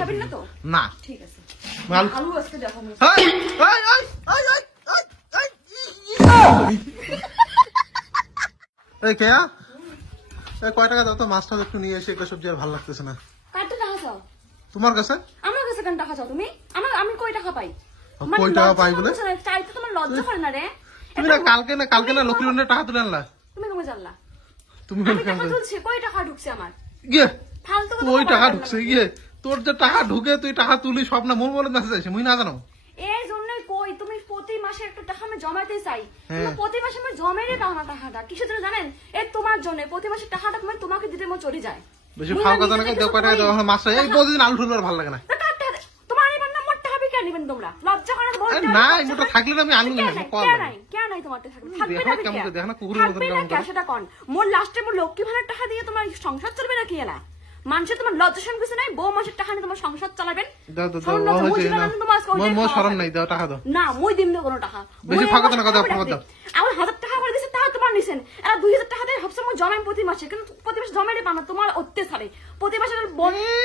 খাবেন না তো? না ঠিক আছে। আলু আজকে দেখো। এই কেয়া এই কয় টাকা দাও তো, মাছটা একটু নিয়ে এসে একটা সবজি আর ভালো লাগতেছে না। কত টাকা চাও তোমার কাছে? আমার কাছে কেন টাকা চাও তুমি? আমি কয় টাকা পাই? কয় টাকা পাই বলে চাইতে তোমার লজ্জা করে না রে? তুমি না কালকে না লক্ষ্মী ভান্ডারে টাকা তুলে আনলা। তুমি কবে জানলা? তুমি টাকা তুলছি, কয় টাকা ঢুকছে আমার? ইয়ে ফালতু ওই টাকা ঢুকছে, ইয়ে তোর যে টাকা ঢুকে তুই টাকা তুলি সব না মোর বলে মেসেজ আসে, মুই না জানো। এই জন্যই কই তুমি প্রতি মাসে একটা টাকা আমি জমাতে চাই, তুমি প্রতি মাসে আমি জমাইরে দাও না টাকাটা। কিসের জন্য জানেন? এই তোমার জন্য প্রতি মাসে টাকাটা তোমাকে দিতে মো চলে যায়। বেশি ফাও কথা না, দাও কয় টাকা দাও, মাছটা এই প্রতিদিন আলু ঠুলবার ভালো লাগে না। তোমার নিবেন না, মোর টাকা বিকে নিবেন তোমরা? লজ্জা করে না? বলতে না মোটা থাকলে না আমি আলু নিব কল নাই। কেন নাই তোমার টাকা? থাকবে না কেমন করে দেখনা কুকুরের মতন কেমন করে সেটা কোন মোর লাস্টে মোর লক্ষ্মী ভান্ডার টাকা দিয়ে তোমার সংসার চলবে না? কি এলা মানুষের তোমার লজ্জা শরম কিছু নাই? বউ মাসের টাকা নিয়ে তোমার সংসার চালাবেন? দাও দাও মোর শরম নাই, দাও টাকা দাও। না মই দিম না কোনো টাকা। বেশি ফাও কথা না, দাও দাও। আমার 1000 টাকা করে দিছে, তা তোমার নিছেন। আর 2000 টাকা দিয়ে ভাবছো মই জমাই প্রতি মাসে, কিন্তু প্রতি মাসে জমাইতে পারো না, তোমার অত্যাচারে প্রতি মাসে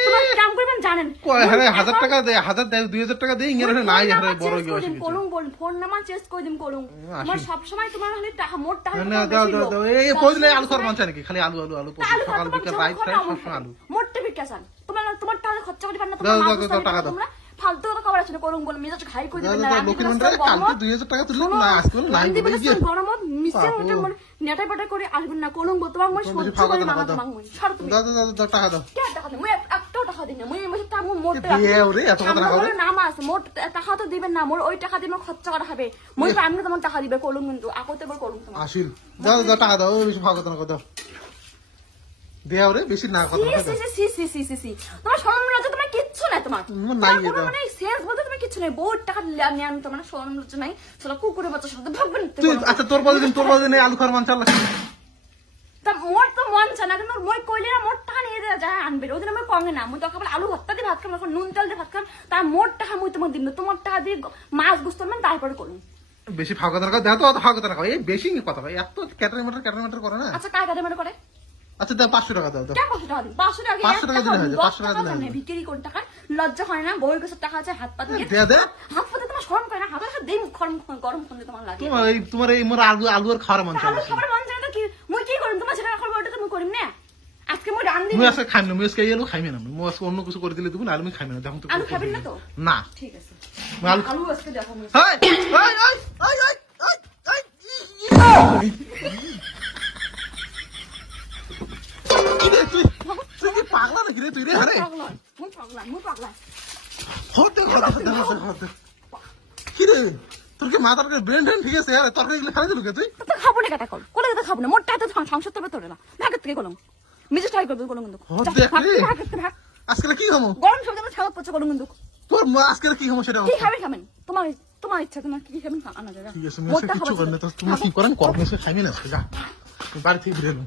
তোমার কাম করবেন জানেন। কয় হারে 1000 টাকা দেয়, 1000 দেয়, 2000 টাকা দেই ইংরে নাই হারে বড় কি হইছে। কলুম বল ফোন নাম্বার চেঞ্জ করে দিম কলুম। আমার সব সময় তোমার খালি টাকা মোর টাকা না দাও দাও দাও। এই কইলে আলু খাওয়ার মন চায় নাকি? খালি আলু আলু আলু সকাল বিকাল রাইট টাইম সব সময় আলু। মোরটা বিকাশান তোমার টাকা খরচা করে পার না? দাও দাও দাও টাকা দাও। ফালতু কথা কবার আছে না কলুম বল মেজাজ ঘাই করে দিবেন না। লক্ষ্মী ভান্ডারে কালকে 2000 টাকা তুললাম না, আজকে নাই বলে গিয়ে গরম মিছে ওটা মানে নেটা পাটা করে আসবেন না কলুম বল তোমার মই সহ্য করে না তোমার মই ছাড় তুমি। দাও দাও দাও টাকা দাও। কে টাকা দে? মই একটাও টাকা দিই না। মই মাসে টাকা মোর দিয়ে ওরে এত কথা না করে নাম আছে মোর টাকা তো দিবেন না। মোর ওই টাকা দিয়ে মোর খরচা করা হবে। মই আমি তোমার টাকা দিবে কলুম কিন্তু আকতে বল কলুম তোমার আসিল। দাও দাও টাকা দাও, বেশি ফাও কথা না দাও। দেও রে বেশি না কথা না। সি তোমার শরম লজ্জা তোমার কিচ্ছু নাই। তোমার নাই দাও মানে সেন্স বলতে তুমি কিচ্ছু নাই। বহুত টাকা নেন তোমার শরম লজ্জা নাই। চলো কুকুরের বাচ্চার সাথে ভাববেন তুই। আচ্ছা তোর বলদিন আলু খাওয়ার মন চাল্লা তা মোর তো মন চায় না, কিন্তু মই কইলে না মোর টাকা নিয়ে দেওয়া যায় আনবে। ওই দিন আমি কমে না, মুই তখন আলু ভর্তা দিয়ে ভাত খাম, এখন নুন তেল দিয়ে ভাত খাম, তার মোর টাকা মুই তোমার দিন না। তোমার টাকা দিয়ে মাছ গুস্ত করবেন তারপরে করুন। বেশি ফাও কথা না দাও তো, অত ফাও কথা না এই বেশি কথা ভাই, এত ক্যাটার করে না। আচ্ছা কার কাটে করে? আচ্ছা দাও 500 টাকা দাও। 500 টাকা দিন। 500 টাকা 500 টাকা দিলে হয়, 500 টাকা দিলে হয়। বিক্রি কোন টাকা লজ্জা হয় না? বউয়ের কাছে টাকা আছে হাত পাতে দিয়ে দে হাত পাতে তোমার শরম করে না? হাত দিন গরম করলে তোমার লাগে। তোমার এই মোর আলু আর খাওয়ার মন চায়। আলু খাবার মন চায় না কি? মই কি করব? তোমার যেটা খাবার ওটা তুমি করিম না। আজকে মই রান দিই। মুই আজকে খাইম না, মুই আজকে আলু খাইম না। মুই আজকে অন্য কিছু করে দিলে তুমি আলু খাইম না। দেখো তো আলু খাবেন না তো? না ঠিক আছে। আলু আজকে দেখো মই high high high high high তুই পাগলা নাকি রে? তুই রে হারে পাগলা কি রে? তোর কি মাথার ব্রেন ঠিক আছে? তরকারি গুলো ফেলে দিল তুই? তো খাবো না কাটা কল কোলে তো খাবো না। মোর টাকা তো সংসার তবে তোরে না। ভাগত থেকে কলম মিজে ট্রাই করবে কলম কিন্তু আজকে কি খামো? গরম সব জায়গা ছাওয়া পড়ছে কলম কিন্তু। তোর আজকে কি খামো সেটা কি খাবেন? তোমার ইচ্ছা, তোমার কি খাবেন আনা যাবে। ঠিক আছে, কিছু করেন না। তুমি কি করেন? কর্মসে খাইবে না, বাড়ি থেকে বেরোনো।